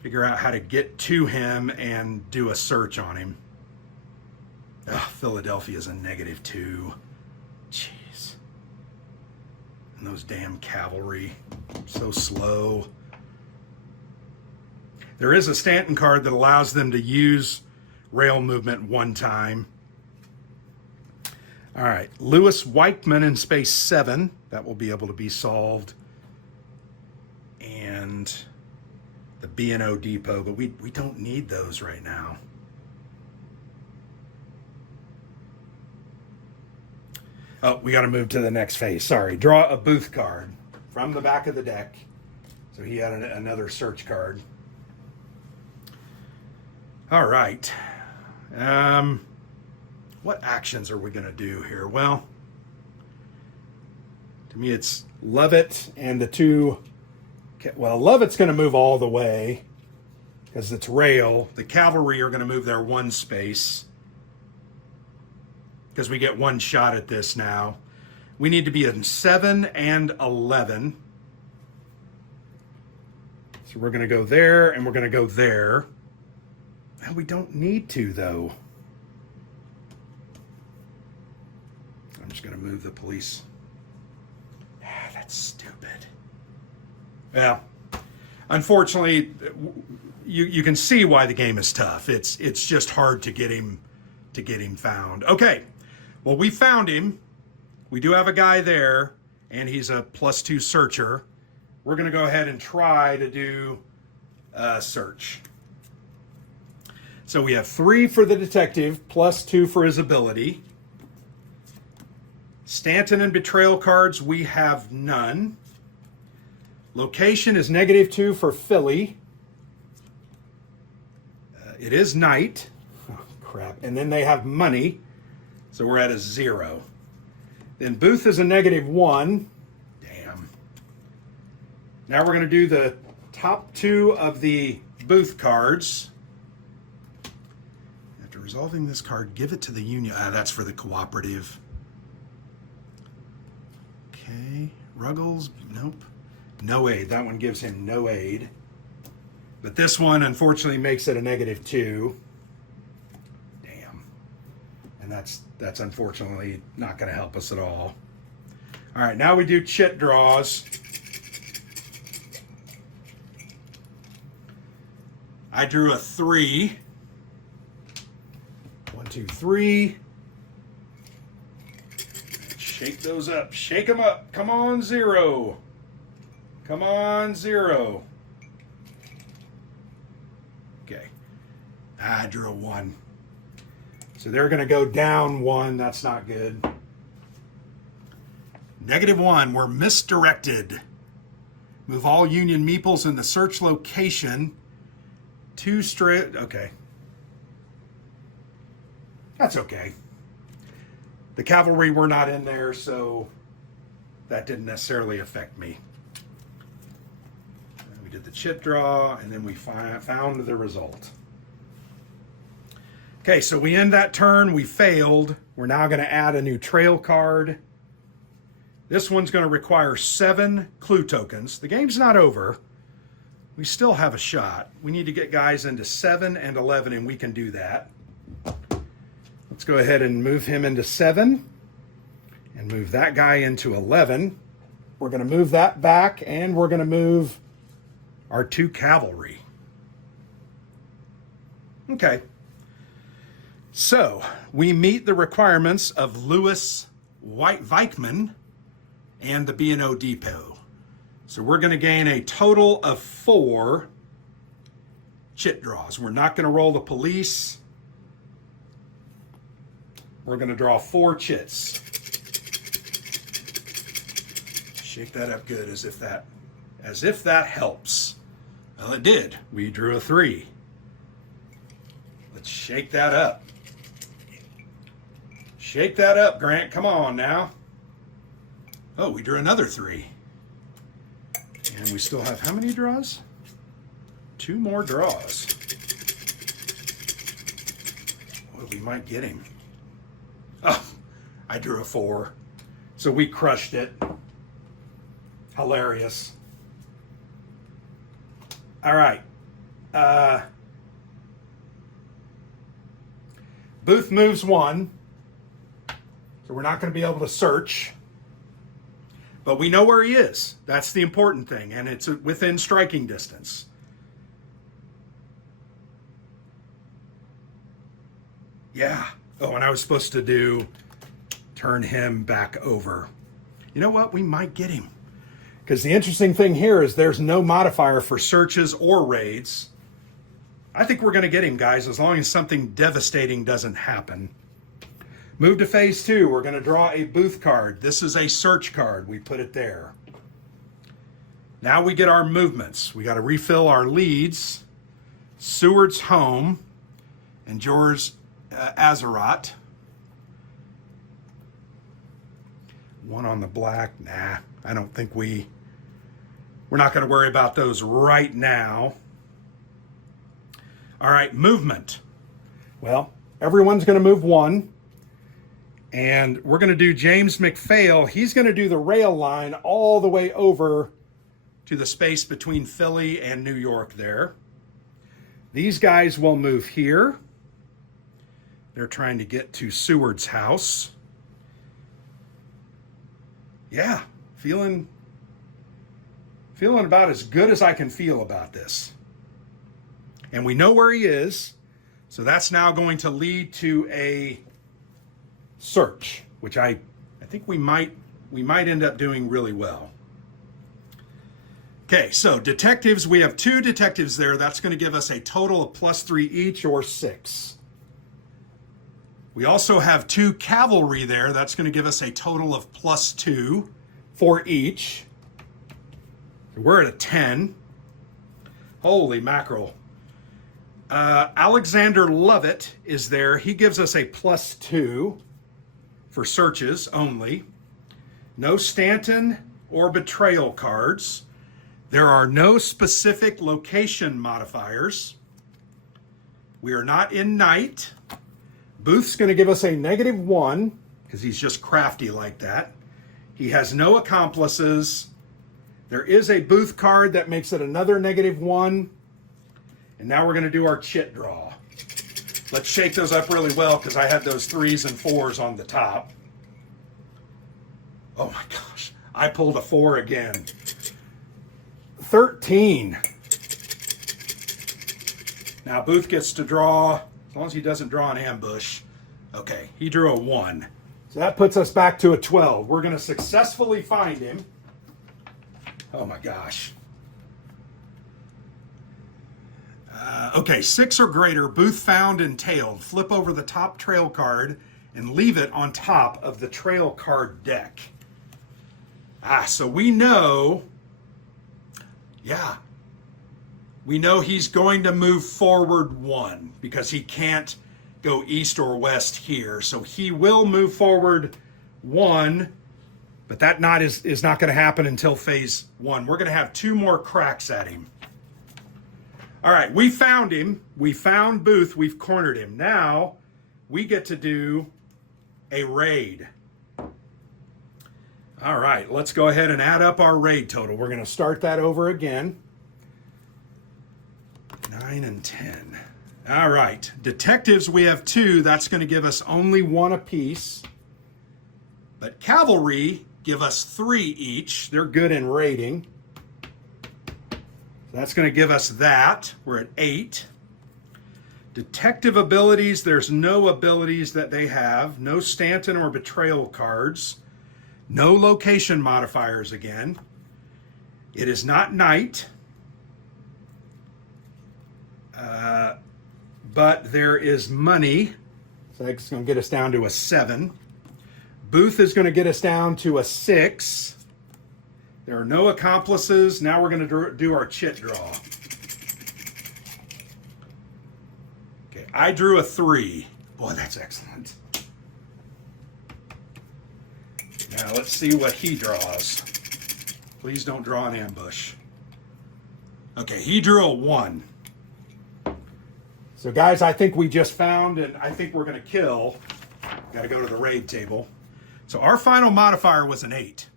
Figure out how to get to him and do a search on him. Philadelphia's a -2. Jeez. And those damn cavalry. So slow. There is a Stanton card that allows them to use rail movement 1 time. All right, Lewis Weichman in space 7. That will be able to be solved. And the B&O Depot, but we don't need those right now. Oh, we got to move to the next phase. Sorry, draw a Booth card from the back of the deck. So he had another search card. All right. What actions are we going to do here? Well, to me it's Lovett and the 2. Well, Lovett's going to move all the way because it's rail. The cavalry are going to move their 1 space because we get 1 shot at this now. We need to be in 7 and 11. So we're going to go there and we're going to go there. Now we don't need to, though. I'm just going to move the police. That's stupid. Well, unfortunately, you can see why the game is tough. It's just hard to get him found. Okay, well, we found him. We do have a guy there, and he's a +2 searcher. We're going to go ahead and try to do a search. So we have 3 for the detective, +2 for his ability. Stanton and betrayal cards, we have none. Location is -2 for Philly. It is night. Oh, crap. And then they have money. So we're at a 0. Then Booth is a -1. Damn. Now we're going to do the top 2 of the Booth cards. After resolving this card, give it to the union. That's for the cooperative. Okay. Ruggles, nope. No aid. That one gives him no aid. But this one, unfortunately, makes it a -2. Damn. And that's unfortunately not going to help us at all. All right, now we do chit draws. I drew a 3. 1, 2, 3. Shake those up. Shake them up. Come on, 0. Come on, 0. Okay. I drew a 1. So they're going to go down 1. That's not good. -1. We're misdirected. Move all Union meeples in the search location. 2 straight. Okay. That's okay. The cavalry were not in there, so that didn't necessarily affect me. We did the chit draw, and then we found the result. Okay, so we end that turn. We failed. We're now going to add a new trail card. This one's going to require 7 clue tokens. The game's not over. We still have a shot. We need to get guys into 7 and 11, and we can do that. Let's go ahead and move him into 7 and move that guy into 11. We're going to move that back, and we're going to move our 2 cavalry. Okay. So we meet the requirements of Lewis Weichman and the B&O Depot. So we're going to gain a total of 4 chit draws. We're not going to roll the police. We're going to draw 4 chits. Shake that up good as if that helps. Well, it did. We drew a 3. Let's shake that up. Shake that up, Grant. Come on now. Oh, we drew another 3. And we still have how many draws? 2 more draws. Well, we might get him. Oh, I drew a 4. So we crushed it. Hilarious. All right. Booth moves 1. So we're not going to be able to search. But we know where he is. That's the important thing. And it's within striking distance. Yeah. Oh, and I was supposed to turn him back over. You know what? We might get him. Because the interesting thing here is there's no modifier for searches or raids. I think we're going to get him, guys, as long as something devastating doesn't happen. Move to phase 2. We're going to draw a Booth card. This is a search card. We put it there. Now we get our movements. We got to refill our leads. Seward's home and George Azeroth. 1 on the black. Nah, I don't think we're not going to worry about those right now. All right, movement. Well, everyone's going to move 1. And we're going to do James McPhail. He's going to do the rail line all the way over to the space between Philly and New York there. These guys will move here. They're trying to get to Seward's house. Yeah, feeling about as good as I can feel about this. And we know where he is, so that's now going to lead to a search, which I think we might end up doing really well. Okay, so detectives, we have 2 detectives there. That's going to give us a total of +3 each, or 6. We also have 2 cavalry there. That's going to give us a total of +2 for each. We're at a 10. Holy mackerel. Alexander Lovett is there. He gives us a +2 for searches only. No Stanton or betrayal cards. There are no specific location modifiers. We are not in night. Booth's going to give us a -1 because he's just crafty like that. He has no accomplices. There is a Booth card that makes it another -1. And now we're going to do our chit draw. Let's shake those up really well because I had those 3s and 4s on the top. Oh my gosh, I pulled a 4 again. 13. Now Booth gets to draw, as long as he doesn't draw an ambush. Okay, he drew a 1. So that puts us back to a 12. We're going to successfully find him. Oh my gosh. Okay, 6 or greater, Booth found and tailed. Flip over the top trail card and leave it on top of the trail card deck. So we know, we know he's going to move forward 1 because he can't go east or west here. So he will move forward 1, but that is not going to happen until phase 1. We're going to have 2 more cracks at him. All right, we found him. We found Booth. We've cornered him. Now we get to do a raid. All right, let's go ahead and add up our raid total. We're going to start that over again. 9 and 10. All right, detectives, we have 2. That's going to give us only 1 apiece. But cavalry give us 3 each. They're good in raiding. That's going to give us that. We're at 8. Detective abilities, there's no abilities that they have. No Stanton or betrayal cards. No location modifiers again. It is not night. But there is money. So that's going to get us down to a 7. Booth is going to get us down to a 6. There are no accomplices. Now we're going to do our chit draw. Okay, I drew a 3. Boy, that's excellent. Now let's see what he draws. Please don't draw an ambush. Okay, he drew a 1. So guys, I think we just found, and I think we're going to kill. Got to go to the raid table. So our final modifier was an 8.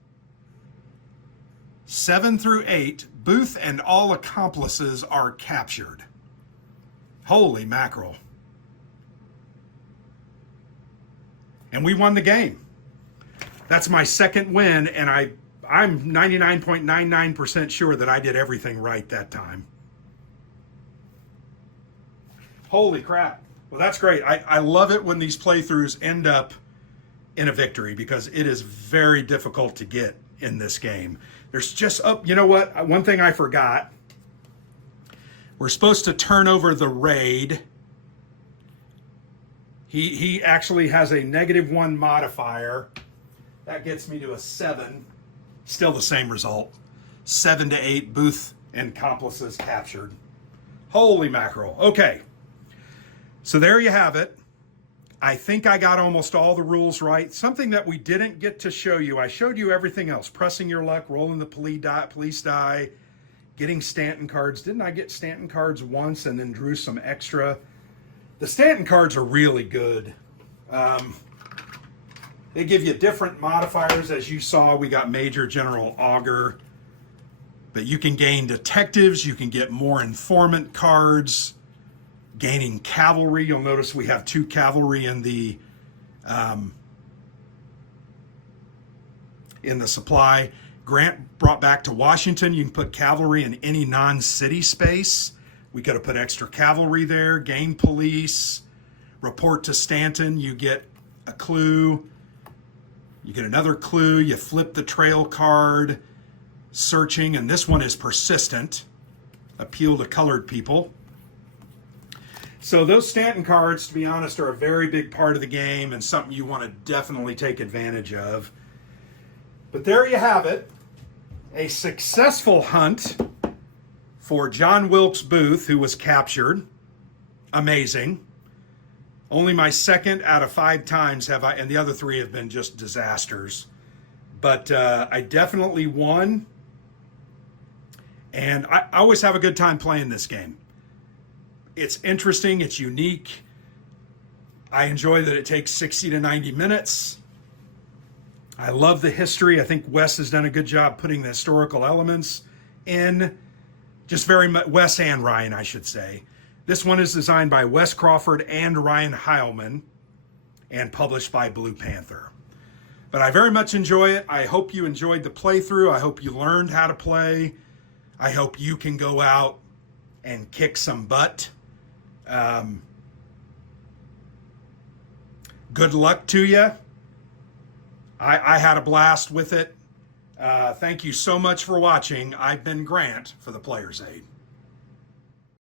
7 through 8, Booth and all accomplices are captured. Holy mackerel. And we won the game. That's my second win, and I'm 99.99% sure that I did everything right that time. Holy crap. Well, that's great. I love it when these playthroughs end up in a victory because it is very difficult to get in this game. There's just, you know what? One thing I forgot. We're supposed to turn over the raid. He actually has a -1 modifier. That gets me to a 7. Still the same result. 7 to 8, Booth and accomplices captured. Holy mackerel. Okay. So there you have it. I think I got almost all the rules right. Something that we didn't get to show you. I showed you everything else. Pressing your luck, rolling the police die, getting Stanton cards. Didn't I get Stanton cards once and then drew some extra? The Stanton cards are really good. They give you different modifiers. As you saw, we got Major General Augur. But you can gain detectives, you can get more informant cards, gaining cavalry. You'll notice we have 2 cavalry in the supply. Grant brought back to Washington. You can put cavalry in any non-city space. We could have put extra cavalry there. Gain police. Report to Stanton. You get a clue. You get another clue. You flip the trail card. Searching, and this one is persistent. Appeal to colored people. So those Stanton cards, to be honest, are a very big part of the game and something you want to definitely take advantage of. But there you have it. A successful hunt for John Wilkes Booth, who was captured. Amazing. Only my 2nd out of 5 times have I, and the other 3 have been just disasters. But I definitely won. And I always have a good time playing this game. It's interesting. It's unique. I enjoy that it takes 60 to 90 minutes. I love the history. I think Wes has done a good job putting the historical elements in. Just very much, Wes and Ryan, I should say. This one is designed by Wes Crawford and Ryan Heilman and published by Blue Panther. But I very much enjoy it. I hope you enjoyed the playthrough. I hope you learned how to play. I hope you can go out and kick some butt. Good luck to you. I had a blast with it. Thank you so much for watching. I've been Grant for the Player's Aid.